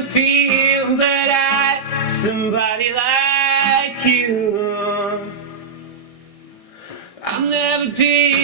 never feel that I, somebody like you. I'll never dream